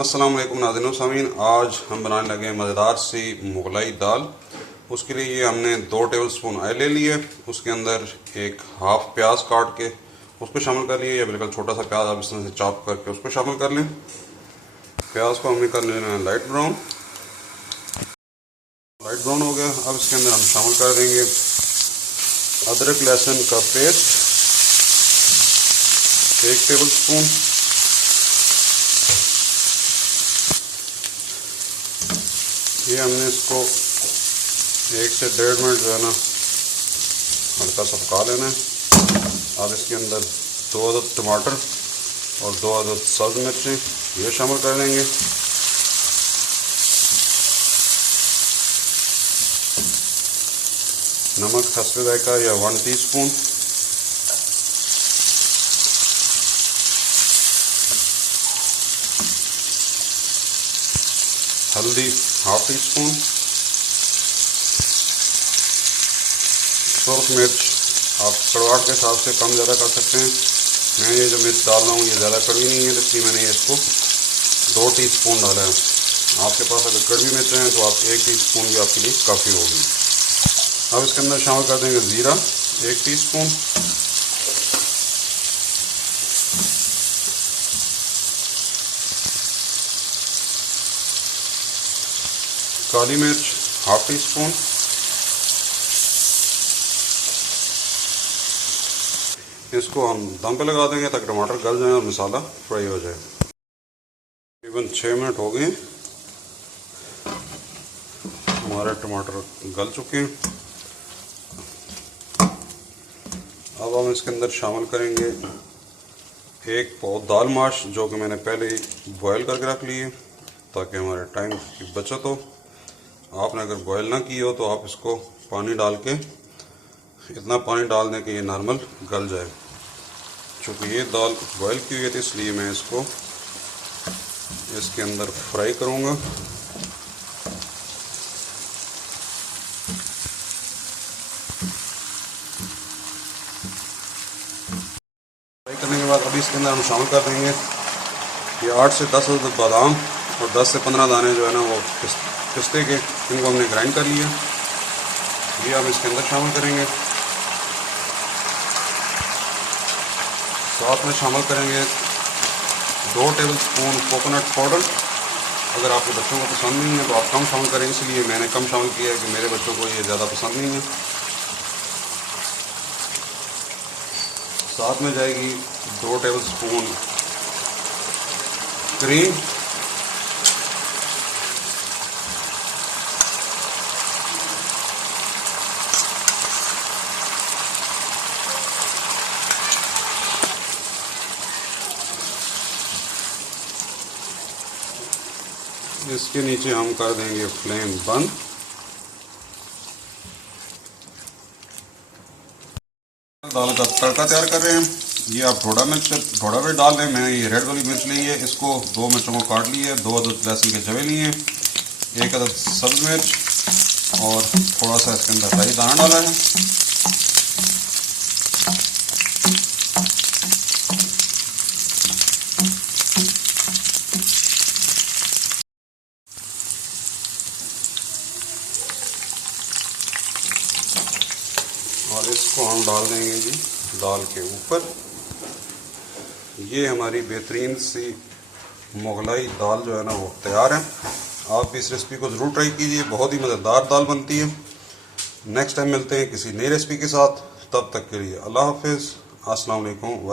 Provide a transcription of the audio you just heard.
अस्सलाम वालेकुम नाज़रीन सामीन। आज हम बनाने लगे हैं मज़ेदार सी मुगलाई दाल। उसके लिए ये हमने 2 टेबलस्पून ऑयल ले लिए, उसके अंदर एक हाफ प्याज काट के उसको शामिल कर लिए, या बिल्कुल छोटा सा प्याज आप इस तरह से चॉप करके उसको शामिल कर लें। प्याज को हमने कर लेना है लाइट ब्राउन। लाइट ब्राउन हो गया। अब इसके अंदर हम शामिल कर देंगे अदरक लहसुन का पेस्ट 1 टेबलस्पून। ये हमने इसको 1 से 1.5 मिनट जो है ना हल्का सा पका लेना है। अब इसके अंदर 2 अदद टमाटर और 2 अदद सब्ज़ मिर्चें ये शामिल कर लेंगे। नमक हस्बे जायका या 1 टीस्पून। हल्दी 1/2 टीस्पून। सुर्ख मिर्च आप कड़वाहट के हिसाब से कम ज़्यादा कर सकते हैं। मैं ये जो मिर्च डाल रहा हूँ ये ज़्यादा कड़वी नहीं है, तो इसलिए मैंने इसको 2 टीस्पून डाला है। आपके पास अगर कड़वी मिर्च हैं तो आप 1 टीस्पून भी आपके लिए काफ़ी होगी। अब इसके अंदर शामिल कर देंगे ज़ीरा 1 टीस्पून। काली मिर्च 1/2 टीस्पून। इसको हम दम पे लगा देंगे ताकि टमाटर गल जाए और मसाला फ्राई हो जाए। तकरीबन 6 मिनट हो गए, हमारे टमाटर गल चुके हैं। अब हम इसके अंदर शामिल करेंगे 1 पाव दाल माश, जो कि मैंने पहले ही बॉयल करके रख ली है ताकि हमारे टाइम की बचत हो। आपने अगर बॉयल ना की हो तो आप इसको पानी डाल के इतना पानी डाल दें कि ये नॉर्मल गल जाए। चूँकि ये दाल बॉयल की हुई है तो इसलिए मैं इसको इसके अंदर फ्राई करूँगा। फ्राई करने के बाद अभी इसके अंदर हम शामिल कर देंगे ये 8 से 10 बादाम और 10 से 15 दाने जो है ना वो पिस्ते के, इनको हमने ग्राइंड कर लिया। ये हम इसके अंदर शामिल करेंगे। साथ में शामिल करेंगे 2 टेबलस्पून कोकोनट पाउडर। अगर आपके बच्चों को पसंद नहीं है तो आप कम शामिल करें, इसलिए मैंने कम शामिल किया है कि मेरे बच्चों को ये ज़्यादा पसंद नहीं है। साथ में जाएगी 2 टेबलस्पून क्रीम। इसके नीचे हम कर देंगे फ्लेम बंद। दाल का तड़का तैयार कर रहे हैं। ये आप थोड़ा मिर्च डाल दें। मैंने ये रेड वाली मिर्च ली है, इसको 2 मिर्चों को काट लिया है। 2 अदद लहसुन के जवे लिए, 1 अदद सब्ज़ मिर्च और थोड़ा सा इसके अंदर राई दाना डाला है। और इसको हम डाल देंगे जी दाल के ऊपर। ये हमारी बेहतरीन सी मुगलाई दाल जो है ना वो तैयार है। आप भी इस रेसिपी को ज़रूर ट्राई कीजिए, बहुत ही मज़ेदार दाल बनती है। नेक्स्ट टाइम मिलते हैं किसी नई रेसिपी के साथ, तब तक के लिए अल्लाह हाफिज़। अस्सलाम वालेकुम।